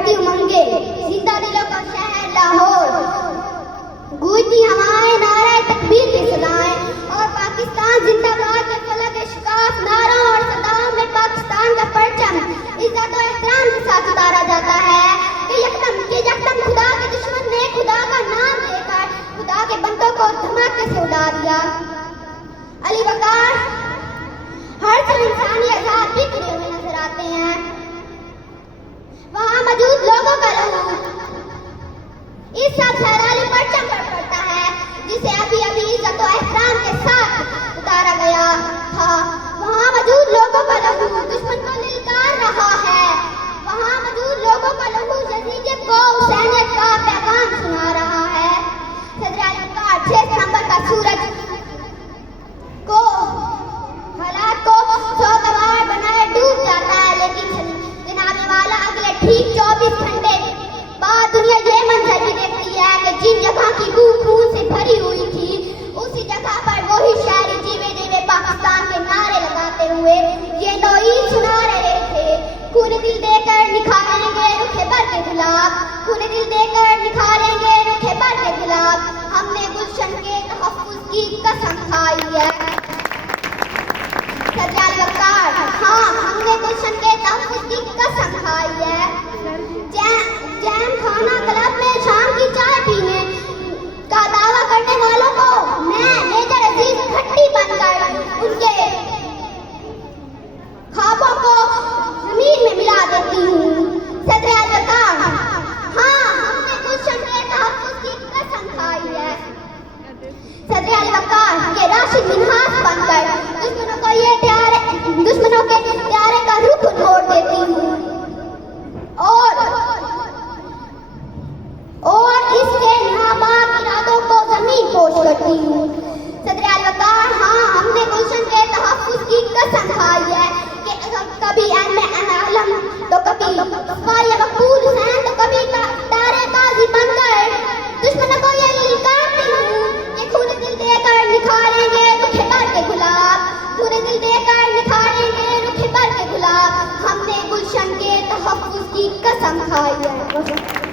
बढ़ती उमंगे, जिंदा दिलों का शहर लाहौर, गूंजती हवाएं, नारे तकबीर की सदाएं, और पाकिस्तान जिंदाबाद के फलक शिकाफ नारों और सदाओं में पाकिस्तान का परचम इज्जत और एहतराम के साथ उतारा जाता है कि यकदम खुदा के दुश्मन ने खुदा का नाम लेकर खुदा के बंदों को धमाके से उड़ा दिया। अली वकार, हर सब इंसानी आजाद बिखरे हुए नजर आते हैं। वहां मौजूद लोगों का लहू इस सब सहराली परचम पर पड़ता है जिसे अभी अभी इज्जत और एहतराम के साथ उतारा गया था। वहां मौजूद लोगों का लहू दुश्मन को ललकार रहा है। वहां मौजूद लोगों का लहू जदीदियत को हुसैनियत का पैगाम सुना रहा है। सदर अली वकार 6 सितंबर का सूरज को हालात को सौगवार बनाए डूब जाता है, लेकिन जनाबे वाला अगले ठीक 24 घंटे बाद दुनिया ये मंजर भी देखती है कि जिन जगह की बू खून से भरी हुई थी उसी जगह पर वही शायरी जीवे जीवे पाकिस्तान के नारे लगाते हुए ये नौईद सुना रहे थे। खून दिल देकर निखारेंगे रुखे बर के गुलाब, खून दिल देकर निखारेंगे रुखे बर के गुलाब, हमने गुलशन के तहफ्फुज़ की कसम खाई है। सदर वकार, हाँ हमने गुलशन के तहफ्फुज़ की कसम खाई है। जैम खाना क्लब में शाम की चाय पीने का दावा करने वालों को मैं मेजर अजीज खट्टी बनकर उनके ख्वाबों को जमीन में मिला देती हूँ। सदर वकार, हाँ हमने गुलशन के तहफ्फुज़ की कसम खाई है। सदर वकार के राशिद मिन्हास बनकर दुश्मनों के प्यारे का रुख मोड़ देती हूँ और इसके नापाक इरादों को जमीन पोश करती हूँ। सदर वकार, हाँ हमने गुलशन के तहफ्फुज़ की कसम खाई है कि कभी आलम तो कभी मकबूल हुसैन तो कभी तारे काजी बनकर दुश्मनों को ये ललकारती हूँ कि खून दिल देकर निखारेंगे रुखे बर के गुलाब, खून दिल देकर निखारेंगे रुखे बर के गुलाब, हमने गुलशन के तहफ्फुज़ की कसम खाई है।